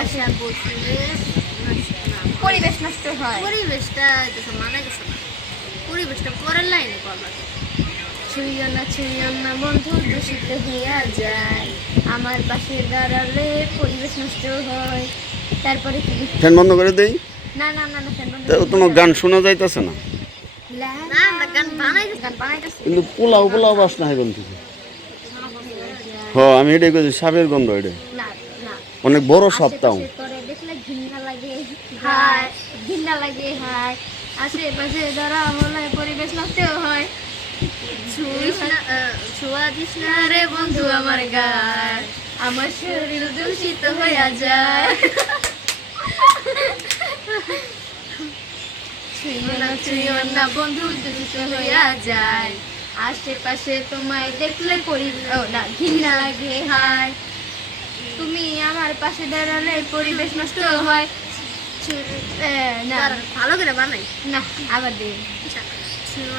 আশেপাশে পরিবেশ নষ্ট হয়। পরিবেশটা মানা গেছে না, পরিবেশটা পরের লাইনে করবা। ছুঁইও না বন্ধু দূষিত হইয়া যায়, আমার পাশে দাঁড়ালে পরিবেশ নষ্ট হয়। তারপরে কি? ফ্যান বন্ধ করে দেই। না না না না, ফ্যান বন্ধ তো তোমার গান শোনা যাইতেছে না। না আমরা গান বানাইতেছি। কিন্তু পোলাও বাসনা হয় কোন থেকে? আমি এটাই কইছি, সাপের গন্ধ এটা। না না, অনেক বড় সাপ তাও। আশেপাশে করে দেখলে ঘৃণা লাগে, হায় ঘৃণা লাগে, হায় আশেপাশে ধরা হলে পরিবেশ নষ্ট হয়। ছোঁয়া দিস না রে বন্ধু আমার গায়, আমার শরীর দূষিত হইয়া যায়। ছুঁইও না বন্ধু দূষিত হইয়া যায়, আশেপাশে তোমায় দেখলে ঘৃণা লাগে, হায় তুমি আমার পাশে দাঁড়ালে পরিবেশ নষ্ট হয়। না ভালো করে বানাই না, আবার দিই ছুঁয়ো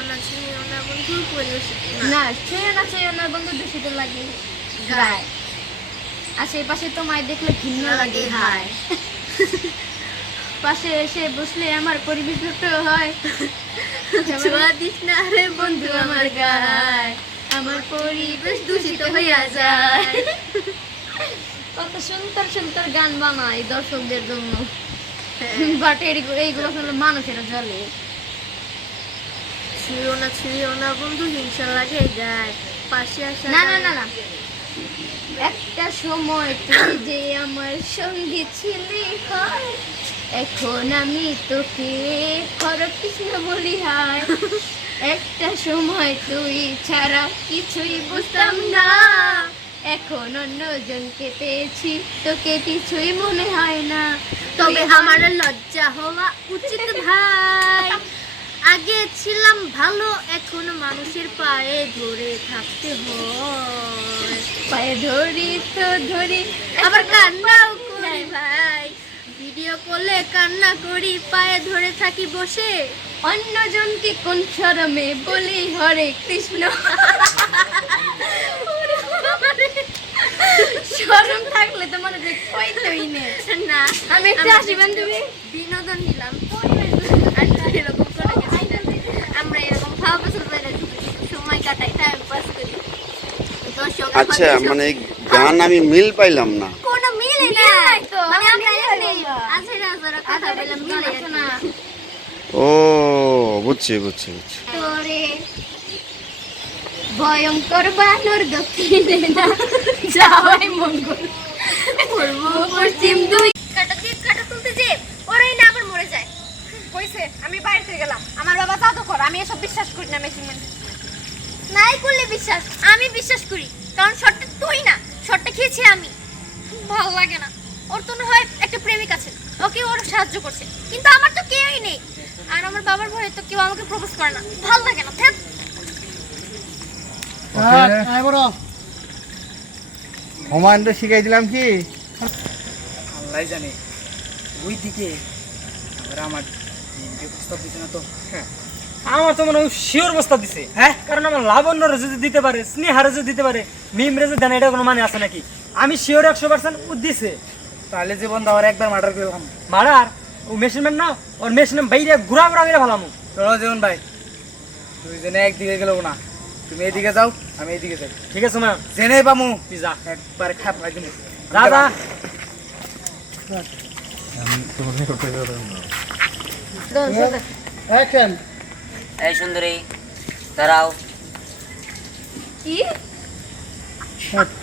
না বন্ধু পরিবেশ না, ছুঁয়ো না বন্ধু দূষিত লাগে গায়, আশেপাশে তোমায় দেখলে ঘৃণা লাগে, হায় পাশে এসে বসলে আমার পরিবেশ নষ্ট হয়। ছোঁয়া দিস না রে বন্ধু আমার গায়, আমার পরিবেশ দূষিত হইয়া যায়। কত সুন্দর সুন্দর গান বানাই দর্শকদের জন্য, বাট এইগুলো শুনলে মানুষেরা জ্বলে। ছুঁয়ো না বন্ধু হিংসা লাগে গায়, পাশে আসা না না না না, একটা সময় তুই যে আমার সঙ্গী ছিলি, হয় এখন আমি তোকে কৃষ্ণ বলি, হায় একটা সময় তুই ছাড়া কিছুই বুঝতাম না, এখন অন্যজনকে পেয়েছি তোকে কিছুই মনে হয় না। তবে আমার লজ্জা হওয়া উচিত ভাই, আগে ছিলাম ভালো এখন মানুষের পায়ে ধরে থাকতে হয়। পায়ে ধরি তো ধরি, আবার কান্নাও করি ভাই, ভিডিও কলে কান্না করি, পায়ে ধরে থাকি বসে, অন্যজনকে কোন শরমে বলি হরে কৃষ্ণ। শরম থাকলে তো মনে হয় কইতই নে না আমি একটা আসিবেন তুমি বিনোদন দিলাম আর এরকম করে গেছি না। আমরা এরকম খাওয়া পছন্দ করে সময় কাটাই, টাইম পাস করি। আচ্ছা, মানে গান আমি মিল পাইলাম না। কোনো মিলে নাই তো, মানে আমরা এখানে আছে না যারা কথা বললাম মিলে না। ও বুঝছি। তোরে ভয়ঙ্কর বানর দক্ষিণে না যাওয়াই মঙ্গল, পূর্ব পশ্চিম দুই কাটা তুলতে যে ওরাই না আবার মরে যায়। কইছে আমি বাইরে থেকে গেলাম, আমার বাবা জাদুকর, আমি এসব বিশ্বাস করি না। মেশিনমেন্ট নাই করলে বিশ্বাস, আমি বিশ্বাস করি, কারণ শটটা তুই না, শটটা খেয়েছি আমি। ভালো লাগে না, ওর তো হয় একটা প্রেমিক আছে, ওকে ওর সাহায্য করছে, কিন্তু আমার তো কেউই নেই, আর আমার বাবার ভয়ে তো কেউ আমাকে প্রপোজ করে না। ভালো লাগে না, থাক। হুমায়ুনটা শিখাই দিলাম কি আল্লাহ জানে, ওই দিকে আবার আমার প্রস্তাব দিছে না তো। হ্যাঁ, আমার তো মনে হয় শিওর প্রস্তাব দিছে। হ্যাঁ, কারণ আমার লাবণ্যরে যদি দিতে পারে, স্নেহারে যদি দিতে পারে, মিমরে যদি দেন, এটা কোনো মানে আছে নাকি? আমি শিওর 100% ও দিছে। তাহলে জীবন দাওয়ার একবার মার্ডার করলাম। মার্ডার? ও মেশিনম্যান না, ওর মেশিন বাইরে ঘুরা করে ভালাম। চলো জীবন ভাই, দুইজনে একদিকে গেলেও না, তুমি এইদিকে যাও, আমি এইদিকে যাই। ঠিক আছে ম্যাম, জেনে পামু পিজা একবারে খাপ একদম দাদা। অ্যাকশন। এই সুন্দরী দাঁড়াও। কি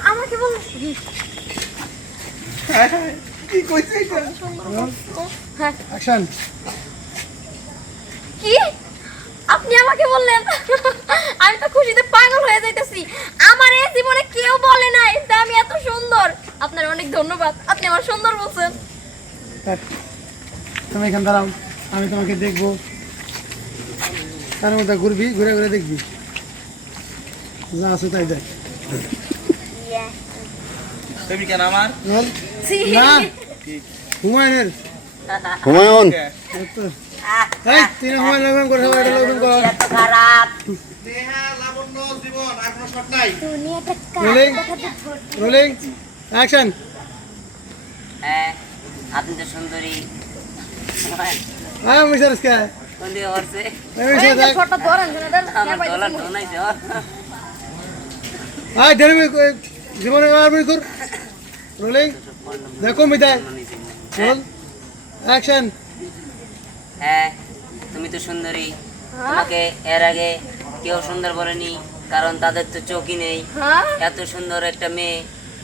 আমাকে বল কি কইছে এটা? অ্যাকশন। কি আপনি আমাকে বললেন? আমি তো খুশিতে পাগল হয়ে যাইতেছি, আমার এই জীবনে কেউ বলে নাই যে আমি এত সুন্দর। আপনার অনেক ধন্যবাদ, আপনি আমার সুন্দর বলছেন। তুমি এখানে দাঁড়াও, আমি তোমাকে দেখবো, তার মধ্যে ঘুরবি, ঘুরে ঘুরে দেখবি, যা আছে তাই দেখ। তুমি কেন আমার না হুমায়ুনের হুমায়ুন এই তিন হুমায়ুন লগন করে সবাই এটা লগন কর। এত খারাপ। Rolling rolling action. হ্যাঁ, আপনি তো সুন্দরী হ্যাঁ মিস্টার স্কে কোন দিকে করছে মিস্টার দেখ শটটা ধরেন ধরেন আমার ডলার ঠোনাইছে আয় দেরি জীবনে আর কর রোলিং দেখো মিতাই রোল অ্যাকশন হ্যাঁ তুমি তো সুন্দরী তোমাকে এর আগে কেউ সুন্দর বলেনি কারণ তাদের তো চোখই নেই হ্যাঁ এত সুন্দর একটা মেয়ে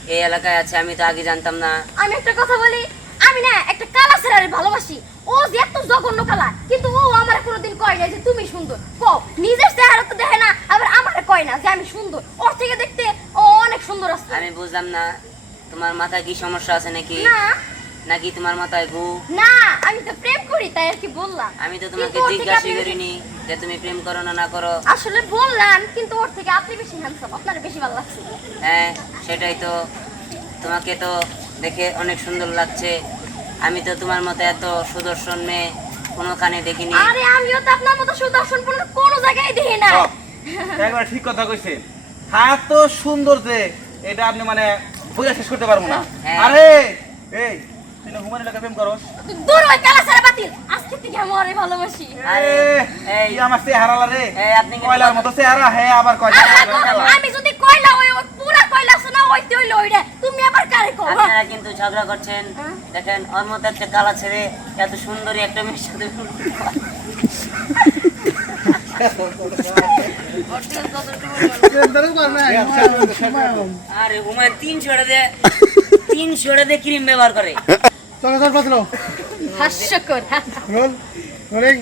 এই এলাকায় আছে আমি তো আগে জানতাম না আমি একটা কথা বলি আমি না একটা কালা ছেলের ভালোবাসি ও যে এত জঘন্য কালা কিন্তু ও আমার কোনোদিন কয় না যে তুমি সুন্দর কও নিজের চেহারা তো দেখে না আবার আমারে কয় না যে আমি সুন্দর ওর থেকে দেখতে ও অনেক সুন্দর আছে আমি বুঝলাম না তোমার মাথায় কি সমস্যা আছে নাকি না নাকি তোমার মাথায় গু না আমি তো প্রেম করি তাই আর কি বললাম আমি তো তোমাকে কিন্তু ওর থেকে জিজ্ঞাসা আপনি- করিনি যে তুমি প্রেম করো না না করো আসলে বললাম কিন্তু ওর থেকে আপনি বেশি হ্যান্ডসাম আপনার বেশি ভালো লাগছে হ্যাঁ সেটাই তো তোমাকে তো দেখে অনেক সুন্দর লাগছে আমি তো তোমার মতো এত সুদর্শন মেয়ে কোনোখানে দেখিনি আরে আমিও তো আপনার মতো সুদর্শনপূর্ণ কোনো জায়গায় দেখি না একবার ঠিক কথা কইছে হাত তো সুন্দর যে এটা আপনি মানে বুঝে শেষ করতে পারবো না হ্যাঁ। আরে এই তুই না হুমায়ুন এলাকা প্রেম করস দূর ওই কালা ছেলে বাতিল আজকে থেকে আমি ওরে ভালোবাসি আরে, এই, এই আমার চেহারা রে এই, আপনি কিন্তু- কয়লার মতো চেহারা হ্যাঁ আবার কয়লা আমি যদি কইলা ওই ওই পুরা কইলা শোনা ওইতে হইলো ওইটা তুমি আবার কারে কও আপনারা কিন্তু ঝগড়া করছেন হ্যাঁ। দেখেন ওর মতো একটা কালা ছেলে এত সুন্দরী একটা মেয়ের সাথে আরে হুমায় 300 টাকা দিয়ে ক্রিম ব্যবহার করে চলো চল পাতলো হাস্যকর রোল রোলিং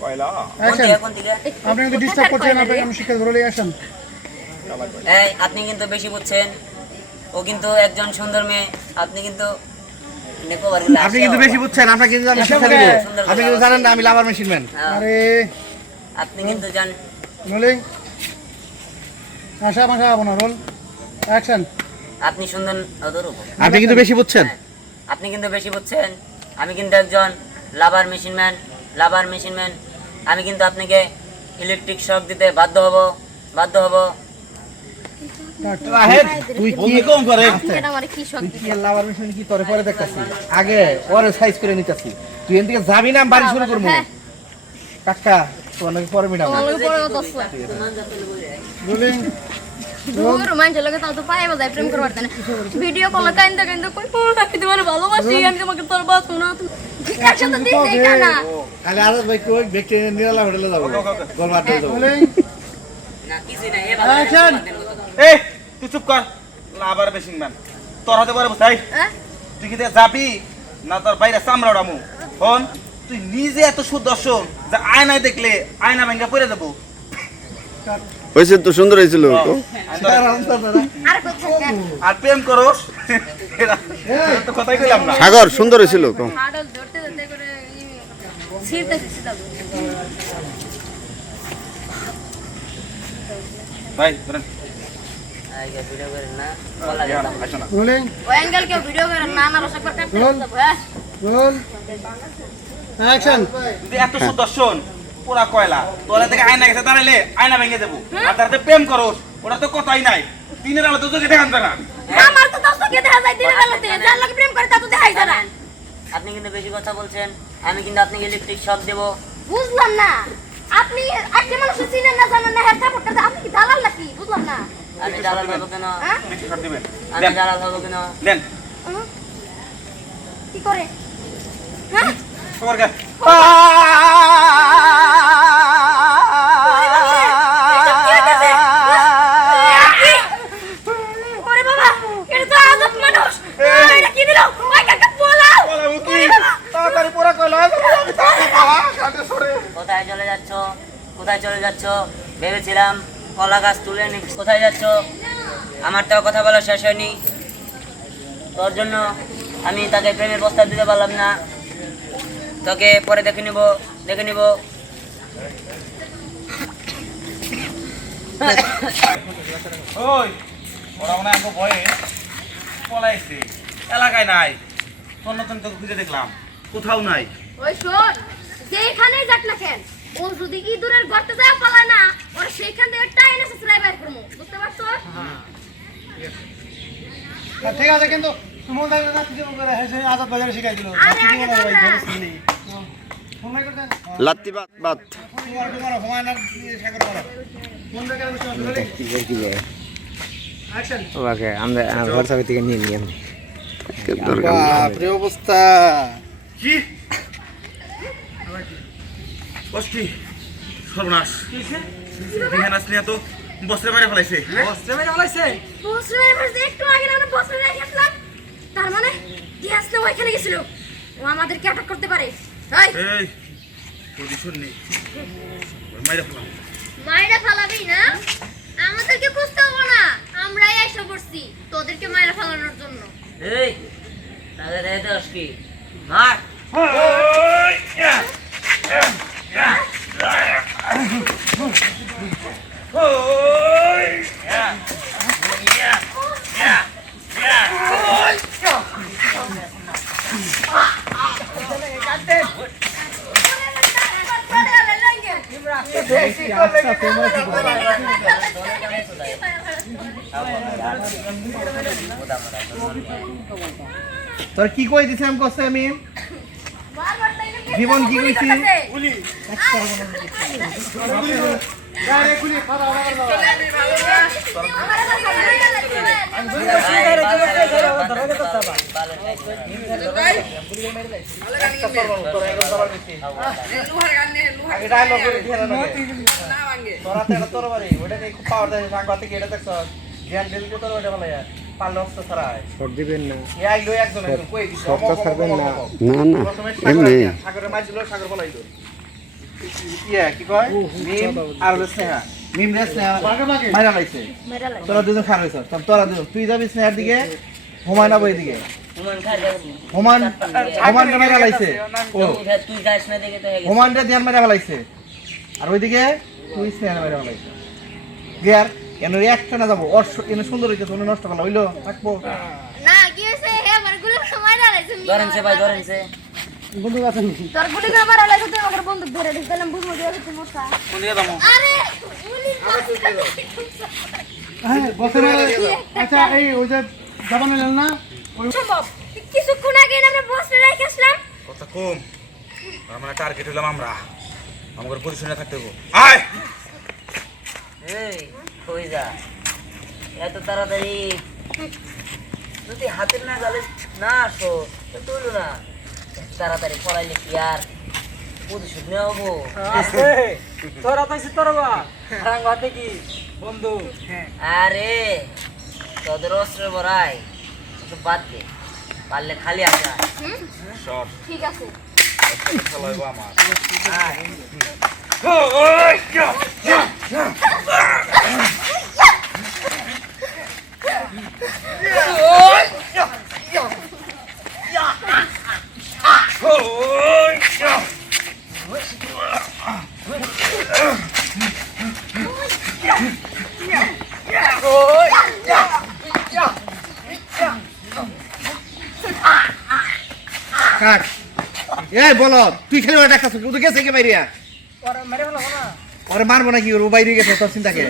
কয়লা কোন দিকে, কোন দিকে? আপনি কিন্তু ডিস্টার্ব করছেন আপনাকে আমি শিক্ষা রোলিং অ্যাকশন এই আপনি কিন্তু বেশি বুঝছেন ও কিন্তু একজন সুন্দর মেয়ে আপনি কিন্তু আপনি কিন্তু বেশি বুঝছেন আপনাকে কিন্তু আমি শিক্ষা দেব আপনি কিন্তু জানেন না আমি লাভার মেশিন ম্যান আরে আপনি কিন্তু জান রোলিং আশা মাশা হবো না রোল অ্যাকশন আপনি সুন্দর ওদের উপর। আপনি কিন্তু বেশি বুঝছেন আপনি কিন্তু বেশি বুঝছেন আমি কিন্তু একজন লাভার মেশিন ম্যান আমি কিন্তু আপনাকে ইলেকট্রিক শক দিতে বাধ্য হব তুই কি কম করে এটা আমারে কি শখ কি লাভার মেশিন কি তোরে পরে দেখতাছি আগে ওরে সাইজ করে নিতাছি তুই এদিকে যাবি না বাড়ি শুরু করবো হ্যাঁ। কাকা তোর নাকি পরে মিটাবো তোমার উপরে দোষ রোলিং দূর মানছে লাগে তাও তো পায়ে বাজায় প্রেম করবার না ভিডিও কল কাইন্দা কাইন্দা কই আমি তোমার ভালোবাসি আমি তোমাকে তোর বাস না একসাথে দিন দেখা না খালি আজাদ ভাই কই ব্যক্তি নিরালা হোটেলে যাবো গোল মারতে যাবো রোলিং না কিছু না এ Action! এই তুই চুপ কর লাভার বেশিং ম্যান তোর হাতে পরে বুঝাই হ্যাঁ তুই কি যাবি না তোর বাইরে চামড়া উড়ামু হন তুই নিজে এত সুদর্শন যে আয়নায় দেখলে আয়না ভেঙে পড়ে যাবো হয়েছে তো সুন্দর হয়েছিল তো আর কোথায় আর প্রেম করস এরা তো কথাই কইলাম না সাগর সুন্দর হয়েছিল তো হাডল ধরতে ধরতে করে ছিড়তে ছিড়তে ভাই ধরেন আগে ভিডিও করেন না বলা গেল আসো না রোলিং ওই অ্যাঙ্গেল কেউ ভিডিও করে না না রসক করতে রোল রোল অ্যাকশন যদি এত সুদর্শন পুরা কয়লা তোরা থেকে আয়না গেছে দাঁড়াইলে আয়না ভেঙে দেবো আর তার হাতে প্রেম করস ওটা তো কথাই নাই দিনের আলো তো তোকে দেখান না আমার তো দস্তকে দেখা যায় দিনের বেলাতে যার লাগে প্রেম করে তা তো দেখাই যায় না আপনি কিন্তু বেশি কথা বলছেন আমি কিন্তু আপনাকে ইলেকট্রিক শক দেব বুঝলাম না আপনি একটা মানুষ চিনেন না জানেন না হ্যাঁ সাপোর্ট আপনি কি দালাল নাকি বুঝলাম না আমি জালাল হবো কেন হ্যাঁ লিখে সব দিবেন আমি দেন জালাল হবো কেন দেন কি করে হ্যাঁ খবর কে ওরে বাবা এটা তো আজব মানুষ এটা কি দিল ওই কাকা পোলাও ওরে বাবা তাড়াতাড়ি পুরা কয়লা কাটে সরে কোথায় চলে যাচ্ছ ভেবেছিলাম কলা গাছ তুলে নি কোথায় যাচ্ছ আমার তো কথা বলা শেষ হয়নি তোর জন্য আমি তাকে প্রেমের প্রস্তাব দিতে পারলাম না তোকে পরে দেখে নিব ওই ওরা মনে হয় আমাকে ভয়ে পলাইছে এলাকায় নাই তোর নতুন তোকে খুঁজে দেখলাম কোথাও নাই ওই শোন যেখানে যাক না কেন ও যদি ইঁদুরের গর্তে যায় পালায় না ওর সেইখান থেকে টাইনে সাবস্ক্রাইবার করবো বুঝতে পারছো ঠিক আছে কিন্তু তোমার দাদা না কিছু করে হেসে আজাদ বাজারে শিখাই দিল আরে আগে তো না। ফোন নাই করতে লাত্তি বাত বাত তোমার হুমায়ুন আর সাগর করো ফোন দেখে বুঝতে পারছো অ্যাকশন ওকে আমরা হোয়াটসঅ্যাপ থেকে নিয়ে নিই আমি বাপরে অবস্থা কি কষ্টি সর্বনাশ বিহান আসলে তো বস্ত্রে মারে ফেলাইছে বসে মেরে বলাইছে বসরে এবারে একটু আগে আমরা বসরে রেখেছিলাম তার মানে গ্যাস তো ওইখানে গেছিল ও আমাদেরকে অ্যাটাক করতে পারে এই এই পজিশন নেই মাইরে ফেলাম মাইরা ফালাবি না আমাদেরকে বুঝতে হবে না আমরাই এসে পড়ছি তোদেরকে মাইরা ফালানোর জন্য এই তাহলে দেয় দোষ কি মার তোর কি কই দিছিলাম কষ্ট আমি জীবন কি কইছি দিবেন না না না এমনি সাগরে মাইছিল সাগর বলাইলো ইয়া কি কয় মিম আর হলো স্নেহা মিম রে স্নেহা মাইরা লাইছে তোরা দুজন খার হইছ তোরা দুজন তুই যাবি স্নেহার দিকে হুমায়ুন আবু এদিকে হুমান খাই যাবে হুমায়ুন রে মাইরা লাইছে ও তুই যাস না দেখে তো হয়ে গেছে হুমায়ুন রে ধ্যান মাইরা ফেলাইছে আর ওইদিকে তুই স্নেহা মাইরা ফেলাইছে গিয়ার কেন একটা না যাবো ওর এনে সুন্দর হইছে তোনে নষ্ট করলা হইলো থাকবো না কি হইছে হে আমার গুলো মাইরা লাইছে ধরেন সে ভাই ধরেন সে বন্ধু আছে তোর গুলি করে মারা লাগে তুই আমার বন্দুক ধরে দিলাম বুঝবো দিয়ে তুই মোটা কোন দিকে যাবো আরে পুলিশ হ্যাঁ বসে আচ্ছা এই ওই যে যাবান হইলেন না ওই সম্ভব কিছুক্ষণ আগে আমরা বসরে রেখেছিলাম কথা কম আমরা টার্গেট হলাম আমরা আমাদের পজিশনে থাকতে হবে আয় এই কই যা এত তাড়াতাড়ি যদি হাতের না গালে না আসো তো তুলো না এত তাড়াতাড়ি পড়াইলে কি আর প্রতিশোধ নেওয়া হবো তোরা তো তোর বা হাতে কি বন্ধু আরে তোদের অস্ত্র বড়াই তো বাদ দে পারলে খালি আসা সব ঠিক আছে খেলাইবো আমার কাট এই বলো তুই খেলে ওটা ডাক্তার তুই তো গেছে কি বাইরিয়া ওরে মারবো নাকি ওর বাইরে গেছে তোর চিন্তা কে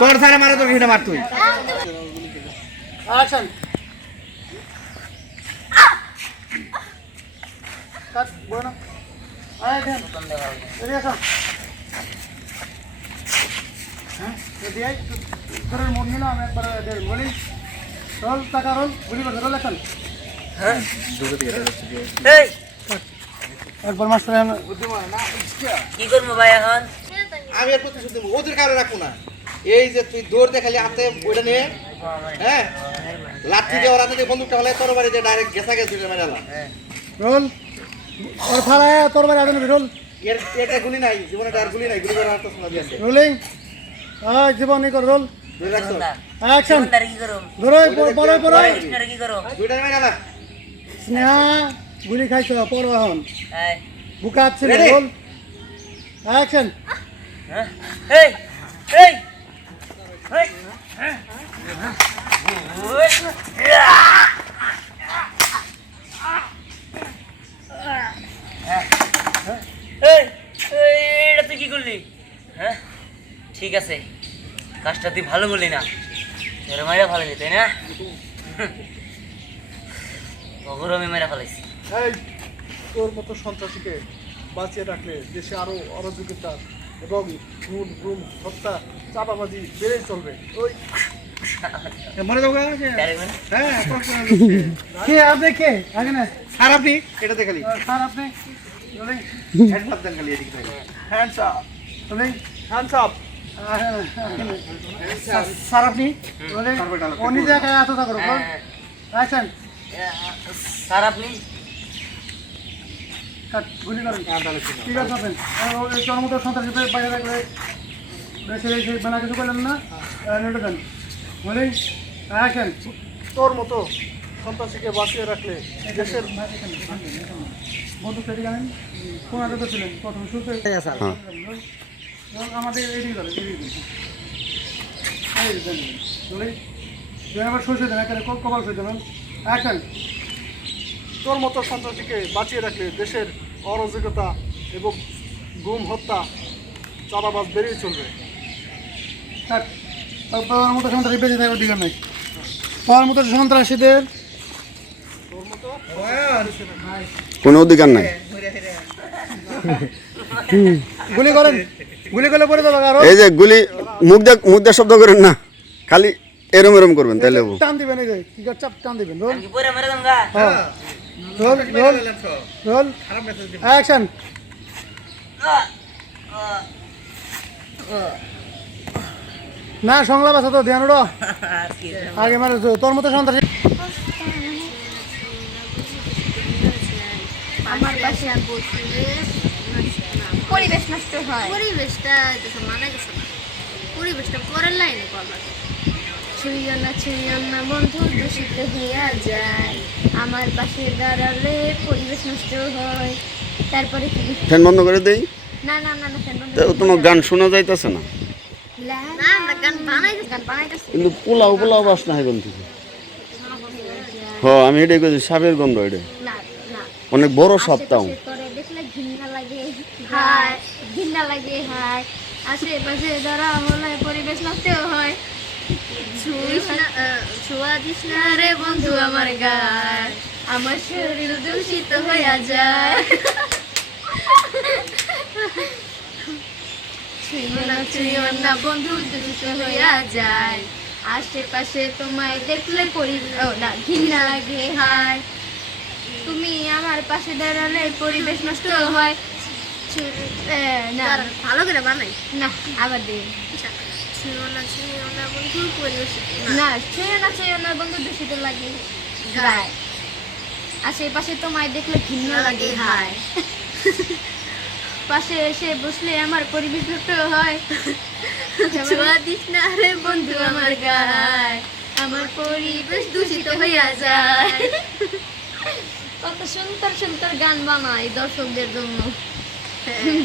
তোর ছাড়া মারে তোর ঘিটা মার তুই অ্যাকশন কাট বলো আয় দেন এদিকে আসো হ্যাঁ এদিকে আয় তোর মন নিলাম আমি একবার বলি রোল টাকা রোল গুলি করে রোল অ্যাকশন এই একবার মাস্টার কি করবো ভাই এখন আমি আর প্রতিশোধ দেবো ওদের কারো রাখবো না এই যে তুই দৌড় দেখালি হাতে ওইটা নিয়ে হ্যাঁ লাঠি দিয়ে ওর হাতে দিয়ে বন্দুকটা ফেলে তোর বাড়িতে ডাইরেক্ট গেছা গেছে মেরালাম রোল ওর ফালায় তোর বাড়ি আদন রোল এর এটা গুলি নাই জীবনে আর গুলি নাই গুলি করার হাতে শোনা দিয়েছে রোলিং আয় জীবন ই কর রোল ধরে রাখছো অ্যাকশন জীবনদারি কি করো ধরোই পরে পরে কৃষ্ণারে কি করো দুইটা মেরালা স্নেহা গুলি খাইছো পড়ো এখন এই বুকা আছে Ready? রোল অ্যাকশন হ্যাঁ এই এই এই এই এটা তুই কি করলি হ্যাঁ ঠিক আছে কাজটা তুই ভালো বললি না তোর মায়েরা ভালো তাই না ওগুলো আমি মেরে ফেলাইছি। এই তোর মতো সন্ত্রাসীকে বাঁচিয়ে রাখলে দেশে আরো অরাজকতা এবং খুন গুম হত্যা চাপাবাজি বেড়েই চলবে। ওই মনে যাবো হ্যাঁ কে আপনি কে আগে না আর আপনি এটা দেখালি স্যার আপনি হ্যান্ড দেন খালি এদিকে থেকে। Hands up hands up sir আপনি ও নিজে একা আত্মহত্যা করো আছেন স্যার আপনি গুলি করেন ঠিক আছে আপনি এই জন্মত সন্ত্রাসী বাইরে রাখলে বেশি বেলা কিছু করলেন না নেটে দেন বলি আছেন তোর মতো সন্ত্রাসীকে বাঁচিয়ে রাখলে দেশের বন্ধু সেটি জানেন কোন আগে তো ছিলেন প্রথম শুরুতে আমাদের এদিকে ধরে বলি আবার সইছে দেন এখানে কপাল সইতে দেন এখন তোর মতো সন্ত্রাসীকে বাঁচিয়ে রাখলে দেশের অরাজকতা এবং গুম হত্যা চাঁদাবাজ বেরিয়ে চলবে। তোর মতো সন্ত্রাসী বেঁচে থাকার অধিকার নেই। তোর মতো সন্ত্রাসীদের কোনো অধিকার নাই। গুলি করেন, গুলি করলে পড়ে যাবে। আরো এই যে গুলি মুখ দিয়ে শব্দ করেন না, খালি এরম এরম করবেন তাহলে হবো। টান দিবেন, এই যে কি চাপ টান দিবেন। রোল আমি কি পরে মেরে দেবো? হ্যাঁ রোল রোল রোল অ্যাকশন। না সংলাপ আছে তো ধ্যান উড়ো আগে মানে তোর মতো সন্ত্রাসী আমার পাশে পরিবেশ নষ্ট হয়। পরিবেশটা মানে গেছে না, পরিবেশটা পরের লাইনে করবা। ছুঁইও না বন্ধু দূষিত হইয়া যায়, আমার পাশে দাঁড়ালে পরিবেশ নষ্ট হয়। তারপরে কি? ফ্যান বন্ধ করে দেই। না না না না ফ্যান বন্ধ তো তোমার গান শোনা যাইতেছে না, না আমরা গান বানাইতেছি। কিন্তু পোলাও বাসনা হয় কোন থেকে? আমি এটাই কইছি, সাপের গন্ধ। এটা না না অনেক বড় সাপ। তাও আশেপাশে করে দেখলে ঘৃণা লাগে, হায় ঘৃণা লাগে, হায় আশেপাশে ধরা হলে পরিবেশ নষ্ট হয়। ছোঁয়া দিস না আরে বন্ধু আমার গায়, আমার শরীর দূষিত হইয়া যায়। ছুঁইও না বন্ধু দূষিত হইয়া যায়, আশেপাশে তোমায় দেখলে না ঘৃণা লাগে, হায় তুমি আমার পাশে দাঁড়ালে পরিবেশ নষ্ট হয়। না ভালো করে বানাই না আবার দিন ছুঁয়ো না বন্ধু পরিবেশ না ছুঁয়ো না বন্ধু দূষিত লাগে গায়, আশেপাশে তোমায় দেখলে ঘৃণা লাগে, হায় পাশে এসে বসলে আমার পরিবেশ নষ্ট হয়। ছোঁয়া দিস না রে বন্ধু আমার গায়, আমার পরিবেশ দূষিত হইয়া যায়। কত সুন্দর সুন্দর গান বানাই দর্শকদের জন্য,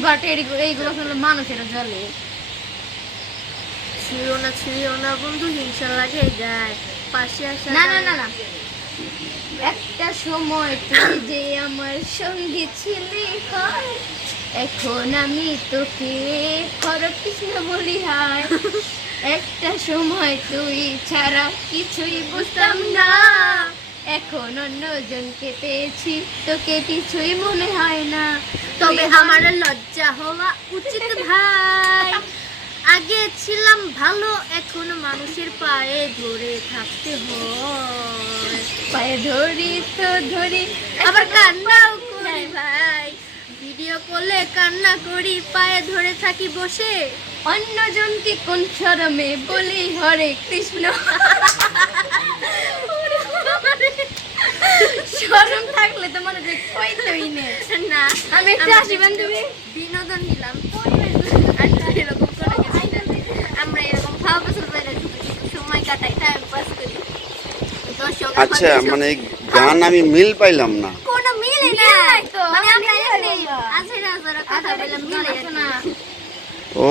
বাট এইগুলো শুনলে মানুষেরা জ্বলে। ছুঁয়ো না বন্ধু হিংসা লাগে গায়, পাশে আসা না না না না একটা সময় তুই যে আমার সঙ্গী ছিলি, হয় এখন আমি তোকে কৃষ্ণ বলি, হায় একটা সময় তুই ছাড়া কিছুই বুঝতাম না, এখন অন্যজনকে পেয়েছি তোকে কিছুই মনে হয় না। তবে আমার লজ্জা হওয়া উচিত ভাই, আগে ছিলাম ভালো এখন মানুষের পায়ে ধরে থাকতে হয়। পায়ে ধরি তো ধরি আবার কান্নাও করি ভাই, ভিডিও কলে কান্না করি, পায়ে ধরে থাকি বসে, অন্যজনকে কোন শরমে বলি হরে কৃষ্ণ। শরম থাকলে তো মনে হয় কইতই নে না আমি একটা আসি বান্ধবী বিনোদন নিলাম এরকম করে গেছি না। আমরা এরকম খাওয়া বছর বাইরে সময় কাটাই, টাইম পাস করি। দর্শক আচ্ছা, মানে গান আমি মিল পাইলাম না। কোনো মিলে নাই তো, মানে আমরা এখানে আছে না যারা কথা বললাম মিলে না। ও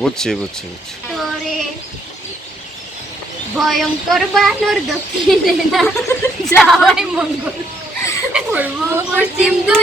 বুঝছি। তোরে ভয়ঙ্কর বানর দক্ষিণে না যাওয়াই মঙ্গল, পূর্ব পশ্চিম দুই